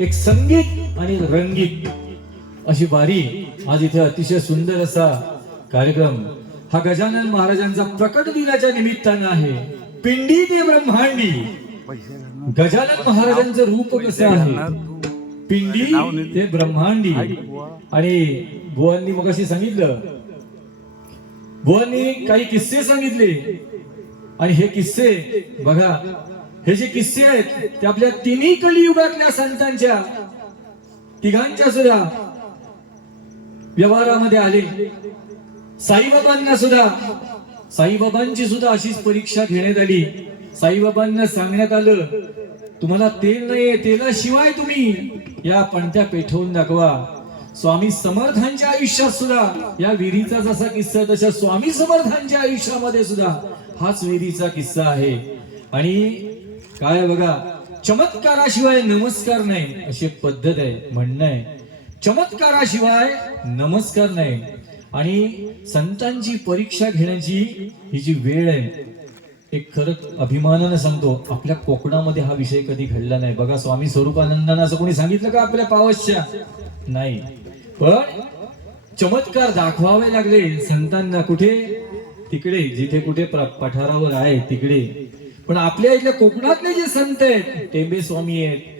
एक संगीत आणि रंगीत अशी बारी आज इथे अतिशय सुंदर असा कार्यक्रम. हा गजानन महाराजांचा प्रकट दिनाच्या निमित्तानं आहे. पिंडी ते ब्रह्मांडी. गजानन महाराजांचं रूप कसं आहे? पिंडी ते ब्रह्मांडी. आणि बुवांनी मग अशी सांगितलं. बुवांनी काही किस्से सांगितले. आणि हे किस्से बघा हे जे किस्से आहेत ते आपल्या तिन्ही कलियुगातल्या संतांच्या तिघांच्या सुद्धा व्यवहारामध्ये आले. साईबाबांना सुद्धा साईबाबांची सुद्धा अशीच परीक्षा घेण्यात आली. साईबाबांना सांगण्यात आलं तुम्हाला तेल नाहीये तेलाशिवाय तुम्ही या पणत्या पेठवून दाखवा. स्वामी समर्थांच्या आयुष्यात सुद्धा या विहिरीचा जसा किस्सा तशा स्वामी समर्थांच्या आयुष्यामध्ये सुद्धा हाच विहिरीचा किस्सा आहे. आणि काय बघा? चमत्काराशिवाय नमस्कार नाही अशी एक पद्धत आहे म्हणणं आहे. चमत्काराशिवाय नमस्कार नाही. आणि संतांची परीक्षा घेण्याची ही जी वेळ आहे एक खरं अभिमानानं सांगतो आपल्या कोकणामध्ये हा विषय कधी घडला नाही. बघा स्वामी स्वरूपानंदांना असं कोणी सांगितलं का आपल्या पावसच्या? नाही. पण चमत्कार दाखवावे लागले संतांना. कुठे? तिकडे जिथे कुठे पठारावर आहे तिकडे. पण आपल्या इथल्या कोकणातले जे संत आहेत टेंबे स्वामी आहेत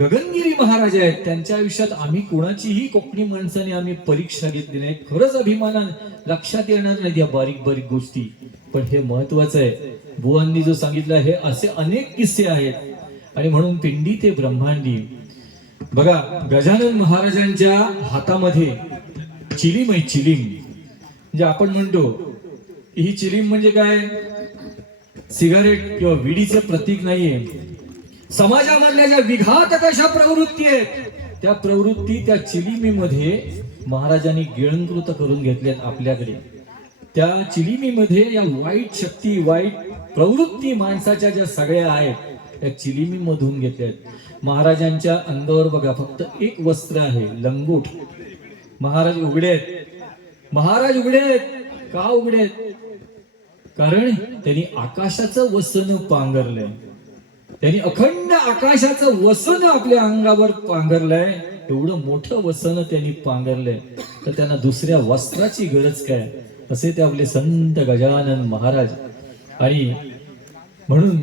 गगनगिरी महाराज आहेत त्यांच्या आयुष्यात आम्ही कोणाचीही कोकणी माणसाने आम्ही परीक्षा घेतली नाही. खरंच अभिमानान लक्षात येणार नाही या बारीक बारीक गोष्टी. पण हे महत्वाचं आहे. बुवांनी जो सांगितलं हे असे अनेक किस्से आहेत. आणि म्हणून पिंडी ते ब्रह्मांडी. बघा गजानन महाराजांच्या हातामध्ये चिलीम आहे चिलीम. म्हणजे आपण म्हणतो ही चिलीम म्हणजे काय? सिगारेट किंवा विडीचं प्रतीक नाहीये. समाजामधल्या ज्या विघात कशा प्रवृत्ती आहेत त्या प्रवृत्ती त्या चिलिमीमध्ये महाराजांनी गिळंकृत करून घेतल्यात आपल्याकडे. त्या चिलिमीमध्ये या वाईट शक्ती वाईट प्रवृत्ती माणसाच्या ज्या सगळ्या आहेत त्या चिलिमी मधून घेतल्यात. महाराजांच्या अंगावर बघा फक्त एक वस्त्र आहे लंगोट. महाराज उघडे आहेत. महाराज उघडे आहेत. का उघडे आहेत? कारण त्यांनी आकाशाचं वसन पांघरलंय. त्यांनी अखंड आकाशाचं वसन आपल्या अंगावर पांघरलंय. एवढं मोठं वसन त्यांनी पांघरलंय. तर त्यांना दुसऱ्या वस्त्राची गरज काय? असे ते आपले संत गजानन महाराज आणि म्हणून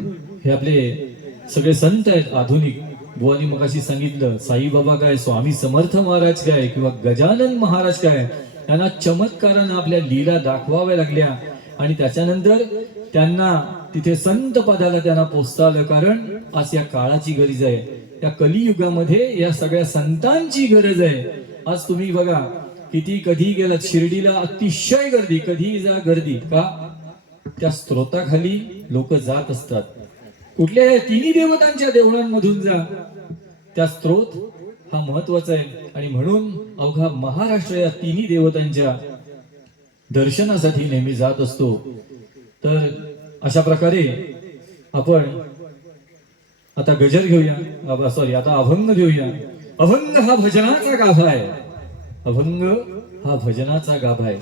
हे आपले सगळे संत आहेत आधुनिक. बुवानी मगाशी सांगितलं साईबाबा काय स्वामी समर्थ महाराज काय किंवा गजानन महाराज काय? त्यांना चमत्कारानं आपल्या लीला दाखवाव्या लागल्या. आणि त्याच्यानंतर त्यांना तिथे संत पदाला त्यांना पोचता आलं कारण आज या काळाची गरज आहे. या कलियुगामध्ये या सगळ्या संतांची गरज आहे. आज तुम्ही बघा किती कधी गेलात शिर्डीला अतिशय गर्दी कधी जा गर्दी का? त्या स्त्रोताखाली लोक जात असतात. कुठल्या तिन्ही देवतांच्या देवळांमधून जा. त्या स्त्रोत हा महत्त्वाचा आहे. आणि म्हणून अवघा महाराष्ट्र या तिन्ही देवतांच्या दर्शनासाठी नेहमी जात असतो. तर अशा प्रकारे आपण आता गजर घेऊया. सॉरी आता अभंग घेऊया. अभंग हा भजनाचा गाभा आहे. अभंग हा भजनाचा गाभा आहे.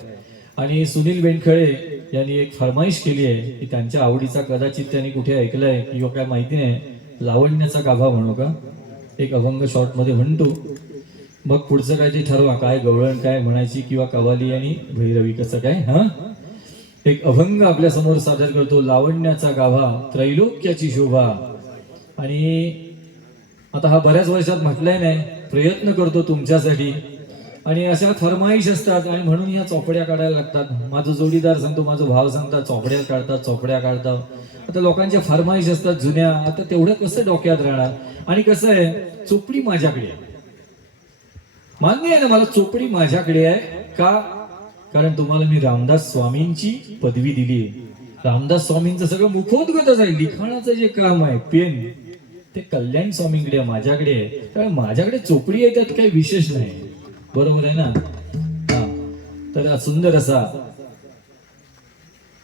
आणि सुनील बेनखळे यांनी एक फरमाईश केली आहे की त्यांच्या आवडीचा कदाचित त्यांनी कुठे ऐकलंय किंवा काय माहिती नाही. लावण्याचा गाभा म्हणू का? एक अभंग शॉर्टमध्ये म्हणतो. मग पुढचं काय ते ठरवा काय गवळण काय म्हणायची किंवा कवाली आणि भैरवी कसं काय हा? एक अभंग आपल्यासमोर सादर करतो लावण्याचा गाभा त्रैलोक्याची शोभा. आणि आता हा बऱ्याच वर्षात म्हटलंय नाही प्रयत्न करतो तुमच्यासाठी. आणि अशा फरमाईश असतात आणि म्हणून ह्या चोपड्या काढायला लागतात. माझं जोडीदार सांगतो माझं भाव सांगतात चोपड्या काढतात चोपड्या काढतात. आता लोकांच्या फरमाईश असतात जुन्या आता तेवढं कसं डोक्यात राहणार? आणि कसं आहे चोपडी माझ्याकडे आहे. मान्य आहे ना मला चोपडी माझ्याकडे आहे. का? कारण तुम्हाला मी रामदास स्वामींची पदवी दिली आहे. रामदास स्वामींचं सगळं मुखोद्गतच आहे. लिखाणाचं जे काम आहे पेन ते कल्याण स्वामींकडे आहे माझ्याकडे आहे. कारण माझ्याकडे चोपडी आहे त्यात काही विशेष नाही. बरोबर आहे ना? तर सुंदर असा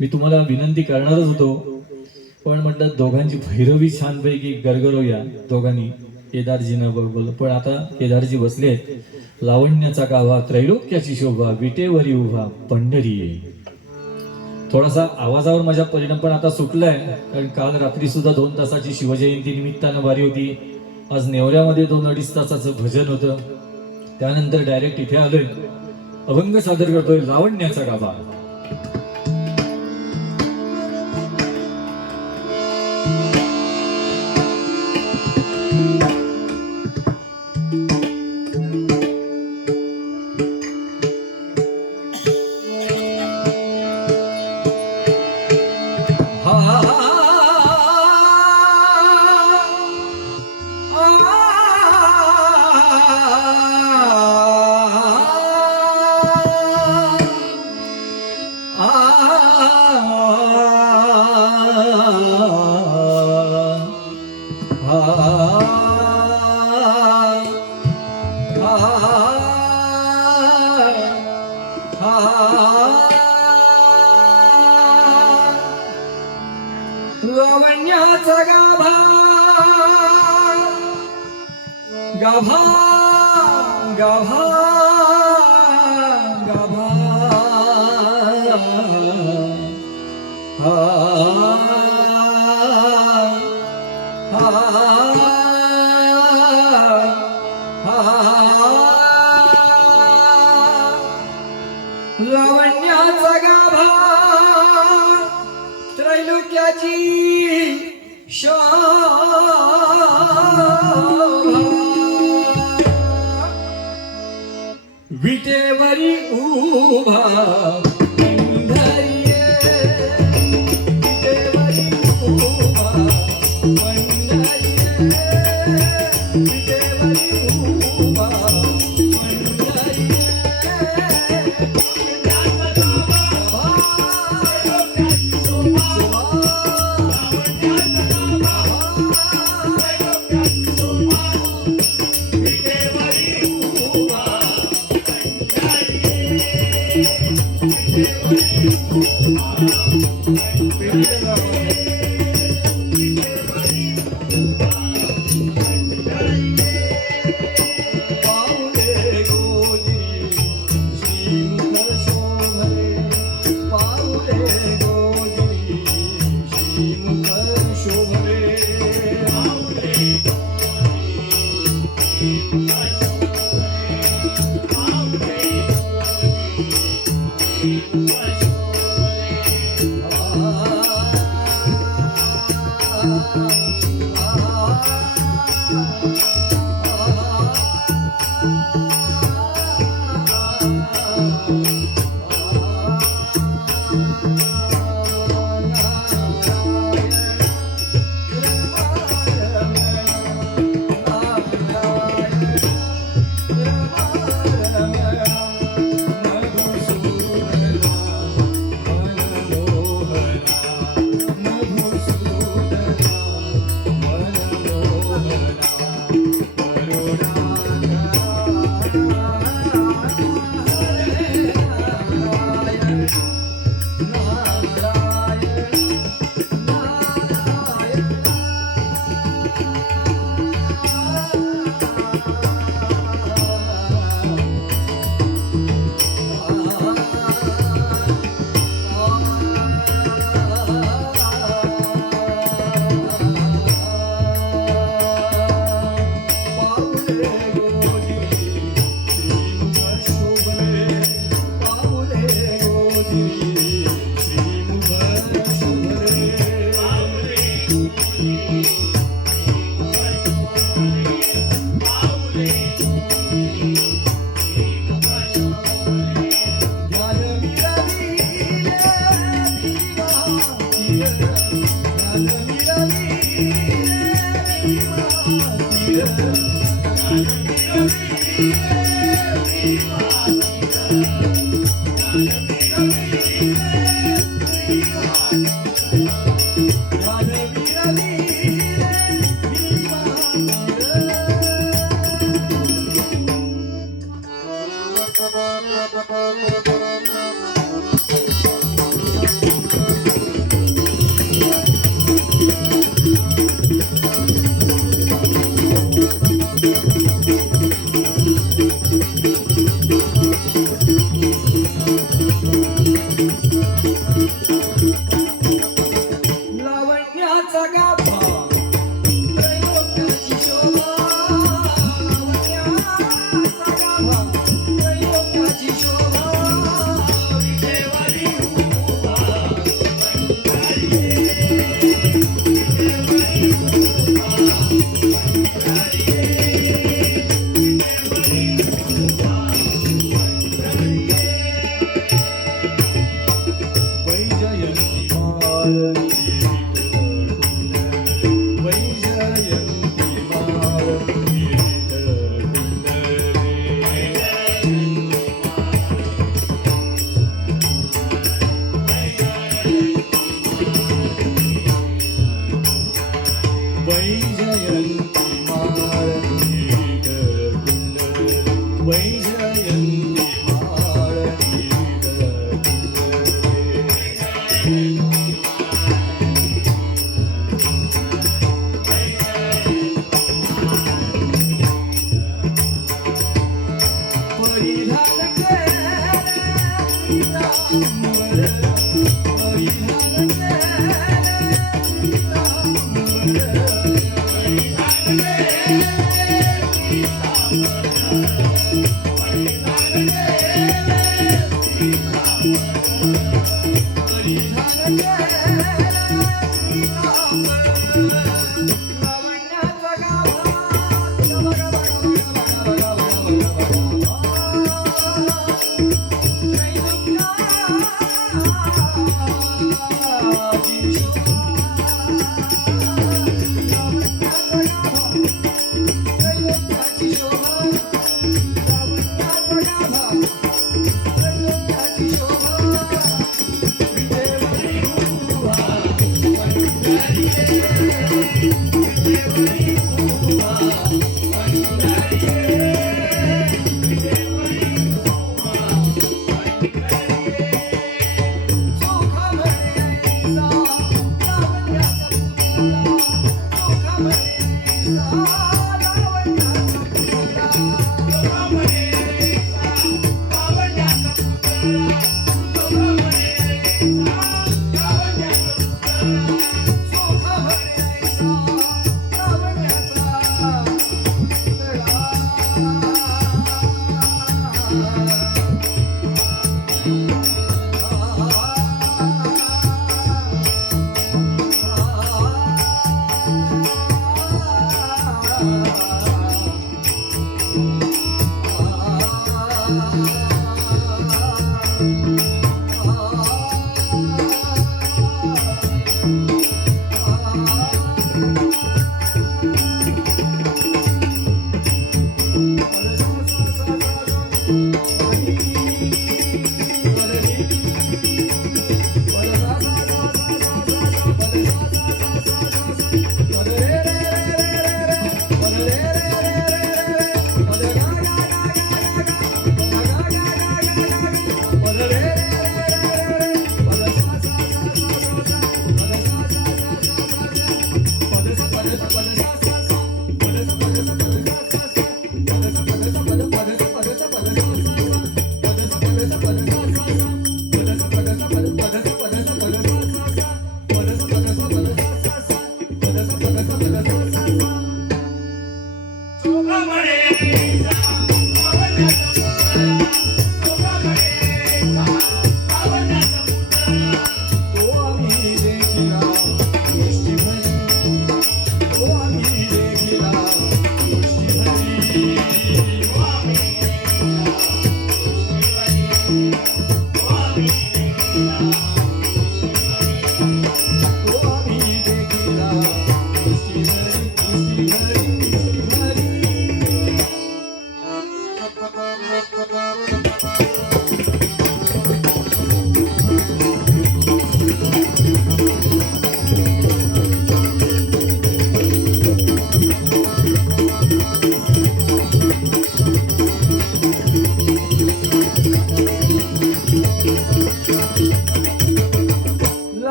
मी तुम्हाला विनंती करणारच होतो. पण म्हटलं दोघांची भैरवी छानपैकी गरगरवूया दोघांनी. केदारजीनं बरोबर पण आता केदारजी बसले लावण्याचा गावा त्रैलोक्याची शोभा विटेवरी उभा पंढरी थोडासा आवाजावर माझ्या परिणाम पण आता सुटलाय कारण काल रात्री सुद्धा दोन तासाची शिवजयंती निमित्तानं भारी होती. आज नेवऱ्यामध्ये दोन अडीच तासाचं भजन होतं. त्यानंतर डायरेक्ट इथे आलोय. अभंग सादर करतोय लावण्याचा गाभा. গাভা গাভা গাভা গাভা হা হা વિટે વરી ઉભા तो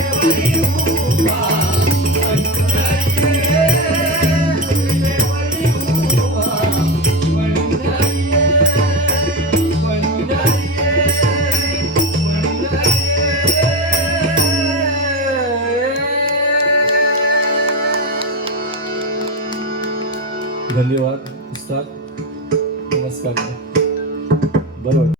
विजयवाडी उभा